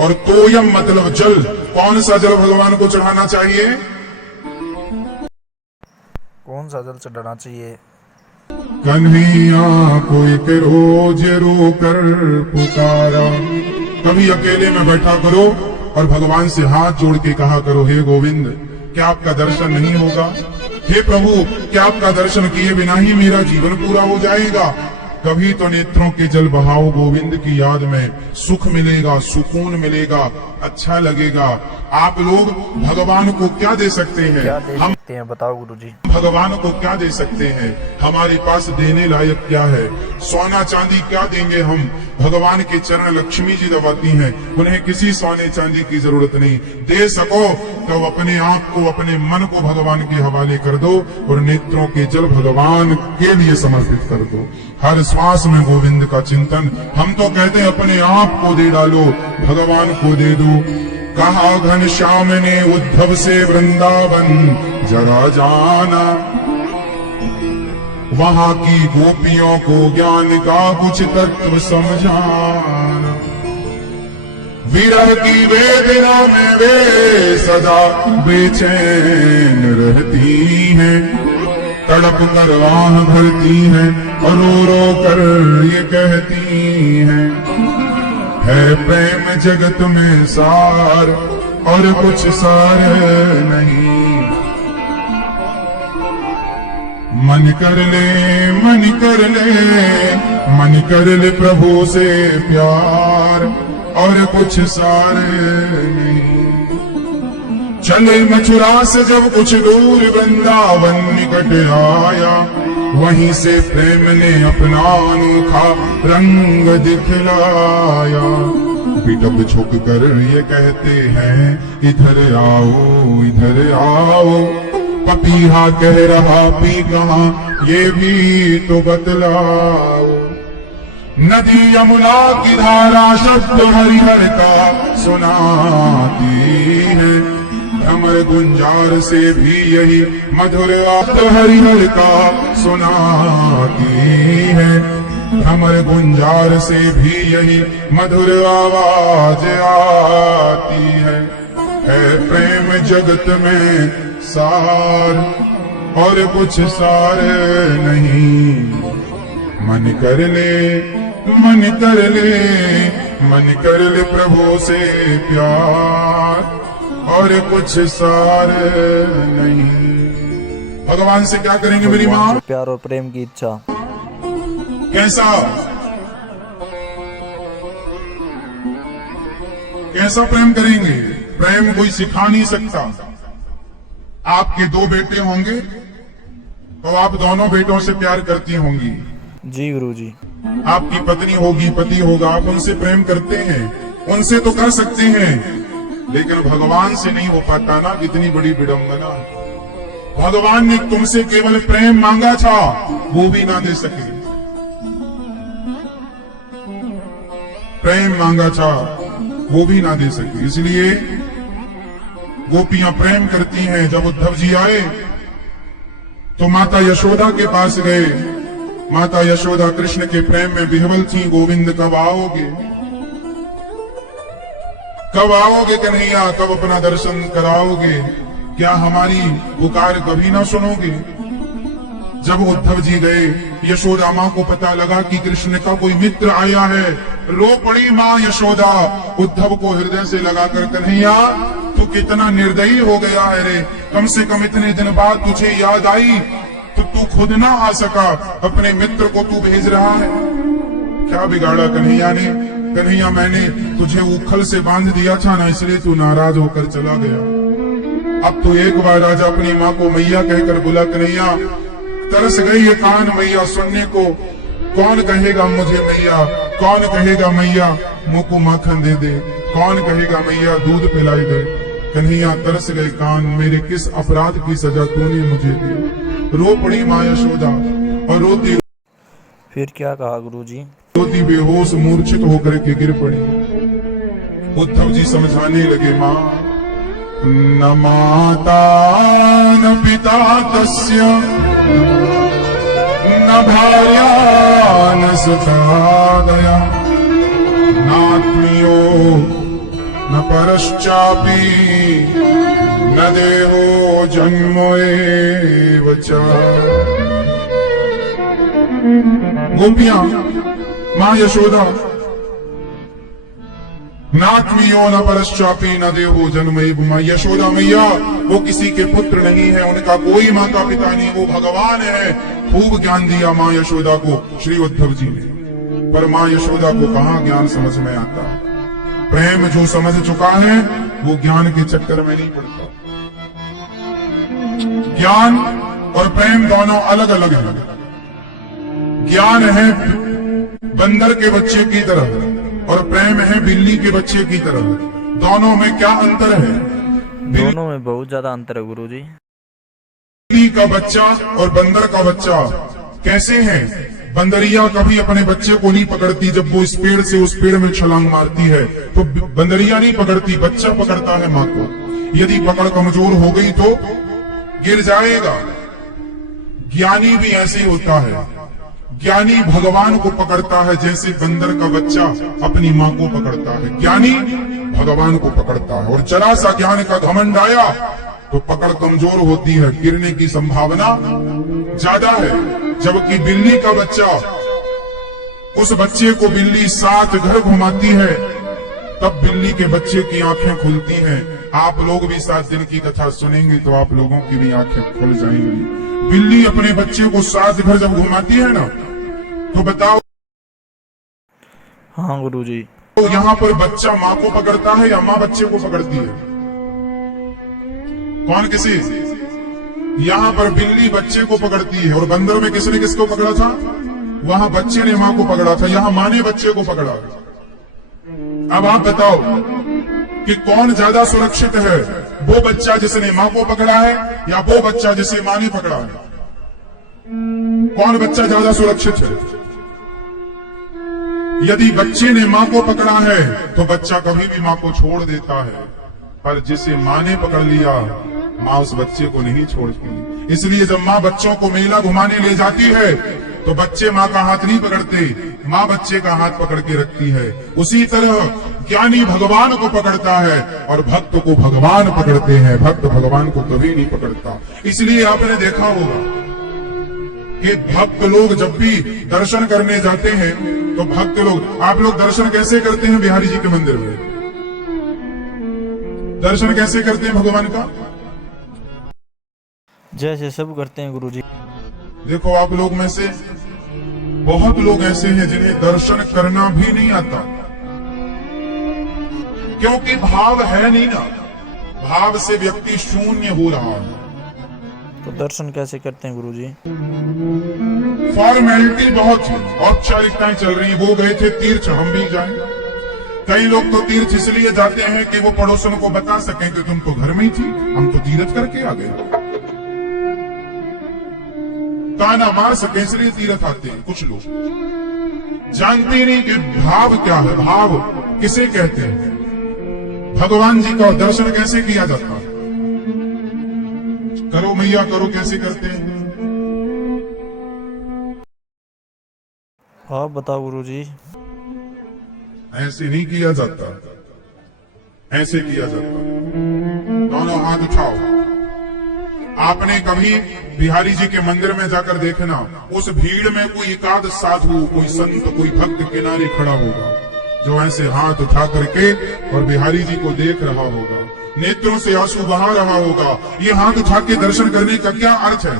और तोयम मतलब जल। कौन सा जल भगवान को चढ़ाना चाहिए? कौन सा जल चढ़ाना चाहिए? कन्हैया को एक रोज रो कर पुकारा। कभी अकेले में बैठा करो और भगवान से हाथ जोड़ के कहा करो, हे गोविंद, क्या आपका दर्शन नहीं होगा? हे प्रभु, क्या आपका दर्शन किए बिना ही मेरा जीवन पूरा हो जाएगा? कभी तो नेत्रों के जल बहाओ, गोविंद की याद में सुख मिलेगा, सुकून मिलेगा, अच्छा लगेगा। आप लोग भगवान को क्या दे सकते हैं? क्या दे हम सकते हैं, बताओ गुरुजी। भगवान को क्या दे सकते हैं? हमारे पास देने लायक क्या है? सोना चांदी क्या देंगे हम? भगवान के चरण लक्ष्मी जी दबाती हैं, उन्हें किसी सोने चांदी की जरूरत नहीं। दे सको तो अपने आप को, अपने मन को भगवान के हवाले कर दो और नेत्रों के जल भगवान के लिए समर्पित कर दो। हर श्वास में गोविंद का चिंतन। हम तो कहते हैं अपने आप को दे डालो, भगवान को दे दो। कहा घनश्याम ने उद्धव से वृंदावन जरा जाना, वहां की गोपियों को ज्ञान का कुछ तत्व समझाना। विरह की वेदना में वे सदा बेचैन रहती हैं, तड़प कर आह भरती हैं और रो रो कर ये कहती हैं, है प्रेम जगत में सार और कुछ सार नहीं। मन कर ले, मन कर ले, मन कर ले प्रभु से प्यार और कुछ सार नहीं। चले मथुरा से जब कुछ दूर वृंदावन निकट आया, वहीं से प्रेम ने अपना अनोखा रंग दिखलाया। बिटप झुक कर ये कहते हैं, इधर आओ, इधर आओ। पपीहा कह रहा पी कहाँ, ये भी तो बतलाओ। नदी यमुना की धारा शब्द हरिहर का सुनाती है, भ्रमर गुंजार से भी यही मधुर बात हरिहर का सुनाती है। भ्रमर गुंजार से भी यही मधुर आवाज आती है प्रेम जगत में सार और कुछ सार नहीं। मन कर ले, मन कर ले, मन कर ले प्रभु से प्यार और कुछ सार नहीं। भगवान से क्या करेंगे मेरी माँ? प्यार और प्रेम की इच्छा। कैसा कैसा प्रेम करेंगे? प्रेम कोई सिखा नहीं सकता। आपके दो बेटे होंगे तो आप दोनों बेटों से प्यार करती होंगी। जी गुरुजी। आपकी पत्नी होगी, पति होगा, आप उनसे प्रेम करते हैं, उनसे तो कर सकते हैं, लेकिन भगवान से नहीं हो पाता ना। कितनी बड़ी विडंबना। भगवान ने तुमसे केवल प्रेम मांगा था, वो भी ना दे सके। प्रेम मांगा था, वो भी ना दे सके। इसलिए गोपियां प्रेम करती हैं। जब उद्धव जी आए तो माता यशोदा के पास गए। माता यशोदा कृष्ण के प्रेम में विह्वल थी। गोविंद कब आओगे, कब आओगे कन्हैया, कब अपना दर्शन कराओगे? क्या हमारी पुकार कभी ना सुनोगे? जब उद्धव जी गए, यशोदा माँ को पता लगा कि कृष्ण का कोई मित्र आया है। रो पड़ी माँ यशोदा, उद्धव को हृदय से लगाकर, कन्हैया तू कितना निर्दयी हो गया है रे। कम से कम इतने दिन बाद तुझे याद आई तो तू खुद ना आ सका, अपने मित्र को तू भेज रहा है। क्या बिगाड़ा कन्हैया ने? कन्हैया मैंने तुझे उखल से बांध दिया था ना, इसलिए तू नाराज होकर चला गया। अब तू एक बार आजा, अपनी माँ को मैया कहकर बुला। कन्हैया तरस गई ये कान मैया सुनने को। कौन कहेगा मुझे मैया, कौन कहेगा मैया मुंह को माखन दे दे, कौन कहेगा मैया दूध पिलाई दे। कन्हैया तरस गए कान, मेरे किस अपराध की सजा तूने मुझे दी। रो पड़ी माँ यशोदा और रोती। फिर क्या कहा गुरुजी? रोती बेहोश मूर्छित होकर के गिर पड़ी। उद्धव जी समझाने लगे, माँ न माता न पिता तस्य, न भार्या न सुता गया, नात्मीयो न परश्चापि न देहो जन्म एव च। गोपियां, मां यशोदा, नात्मीयो न परश्चापी न देहो जन्म एव। मां यशोदा मैया वो किसी के पुत्र नहीं है, उनका कोई माता पिता नहीं, वो भगवान है। खूब ज्ञान दिया मां यशोदा को श्री उद्धव जी ने, पर मां यशोदा को कहां ज्ञान समझ में आता। प्रेम जो समझ चुका है वो ज्ञान के चक्कर में नहीं पड़ता। ज्ञान और प्रेम दोनों अलग अलग हैं। ज्ञान है बंदर के बच्चे की तरह और प्रेम है बिल्ली के बच्चे की तरह। दोनों में क्या अंतर है? दोनों में बहुत ज्यादा अंतर है गुरुजी। बिल्ली का बच्चा और बंदर का बच्चा कैसे है? बंदरिया कभी अपने बच्चे को नहीं पकड़ती, जब वो इस पेड़ से उस पेड़ में छलांग मारती है तो बंदरिया नहीं पकड़ती, बच्चा पकड़ता है मां को। यदि पकड़ कमजोर हो गई तो गिर जाएगा। ज्ञानी भी ऐसे ही होता है। ज्ञानी भगवान को पकड़ता है जैसे बंदर का बच्चा अपनी मां को पकड़ता है। ज्ञानी भगवान को पकड़ता है, और जरा सा ज्ञान का घमंड आया तो पकड़ कमजोर होती है, गिरने की संभावना ज्यादा है। जबकि बिल्ली का बच्चा, उस बच्चे को बिल्ली 7 घर घुमाती है तब बिल्ली के बच्चे की आंखें खुलती हैं। आप लोग भी 7 दिन की कथा सुनेंगे तो आप लोगों की भी आंखें खुल जाएंगी। बिल्ली अपने बच्चे को 7 घर जब घुमाती है ना, तो बताओ हाँ गुरुजी। तो यहाँ पर बच्चा माँ को पकड़ता है या माँ बच्चे को पकड़ती है? कौन किसी? यहाँ पर बिल्ली बच्चे को पकड़ती है, और बंदर में किसने किसको पकड़ा था? वहां बच्चे ने माँ को पकड़ा था, यहाँ माँ ने बच्चे को पकड़ा। अब आप बताओ कि कौन ज्यादा सुरक्षित है? वो बच्चा जिसने माँ को पकड़ा है या वो बच्चा जिसे माँ ने पकड़ा है? कौन बच्चा ज्यादा सुरक्षित है? यदि बच्चे ने माँ को पकड़ा है तो बच्चा कभी भी माँ को छोड़ देता है, पर जिसे माँ ने पकड़ लिया, माँ उस बच्चे को नहीं छोड़ती। इसलिए जब माँ बच्चों को मेला घुमाने ले जाती है तो बच्चे माँ का हाथ नहीं पकड़ते, माँ बच्चे का हाथ पकड़ के रखती है। उसी तरह ज्ञानी भगवान को पकड़ता है और भक्त को भगवान पकड़ते हैं। भक्त भगवान को कभी नहीं पकड़ता। इसलिए आपने देखा होगा कि भक्त लोग जब भी दर्शन करने जाते हैं तो भक्त लोग, आप लोग दर्शन कैसे करते हैं बिहारी जी के मंदिर में? दर्शन कैसे करते हैं भगवान का? जैसे सब करते हैं गुरुजी। देखो, आप लोग में से बहुत लोग ऐसे हैं जिन्हें दर्शन करना भी नहीं आता, क्योंकि भाव है नहीं ना। भाव से व्यक्ति शून्य हो रहा है। तो दर्शन कैसे करते हैं गुरुजी? फॉर्मेलिटी बहुत है, औपचारिकताएं चल रही। वो गए थे तीर्थ, हम भी जाएं। कई लोग तो तीर्थ इसलिए जाते हैं कि वो पड़ोसन को बता सकें कि तुम तो घर में ही थी, हम तो तीर्थ करके आ गए। ताना मार सके इसलिए तीर्थ आते हैं। कुछ लोग जानते नहीं कि भाव क्या है, भाव किसे कहते हैं। भगवान जी का दर्शन कैसे किया जाता है? करो मैया करो, कैसे करते हैं? हाँ बताओ गुरुजी। ऐसे नहीं किया जाता, ऐसे किया जाता। दोनों हाथ उठाओ। आपने कभी बिहारी जी के मंदिर में जाकर देखना, उस भीड़ में कोई एकाध साधु, कोई संत, कोई भक्त किनारे खड़ा होगा जो ऐसे हाथ उठा करके और बिहारी जी को देख रहा होगा, नेत्रों से आंसू बहा रहा होगा। ये हाथ उठा के दर्शन करने का क्या अर्थ है?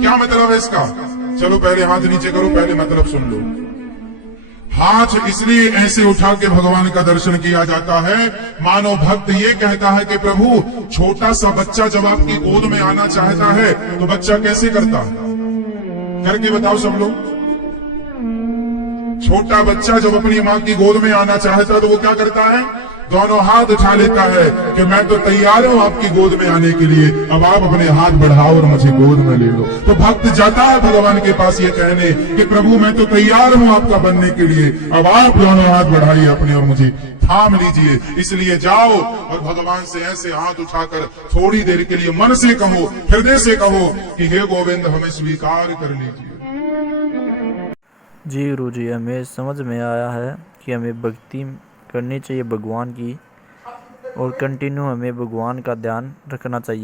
क्या मतलब है इसका? चलो पहले हाथ नीचे करो, पहले मतलब सुन लो। हाथ इसलिए ऐसे उठा के भगवान का दर्शन किया जाता है, मानो भक्त ये कहता है कि प्रभु, छोटा सा बच्चा जब आपकी गोद में आना चाहता है तो बच्चा कैसे करता है? करके बताओ सब लोग। छोटा बच्चा जब अपनी माँ की गोद में आना चाहता है तो वो क्या करता है? दोनों हाथ उठा लेता है कि मैं तो तैयार हूं आपकी गोद में आने के लिए, अब आप अपने हाथ बढ़ाओ और मुझे गोद में ले लो। तो भक्त जाता है भगवान के पास ये कहने कि प्रभु मैं तो तैयार हूं आपका बनने के लिए, अब आप दोनों हाथ बढ़ाइए अपने और मुझे थाम लीजिए। इसलिए जाओ और भगवान से ऐसे हाथ उठाकर थोड़ी देर के लिए मन से कहो, हृदय से कहो कि हे गोविंद हमें स्वीकार कर लीजिए। जी गुरु जी, हमें समझ में आया है कि हमें भक्ति करनी चाहिए भगवान की, और कंटिन्यू हमें भगवान का ध्यान रखना चाहिए।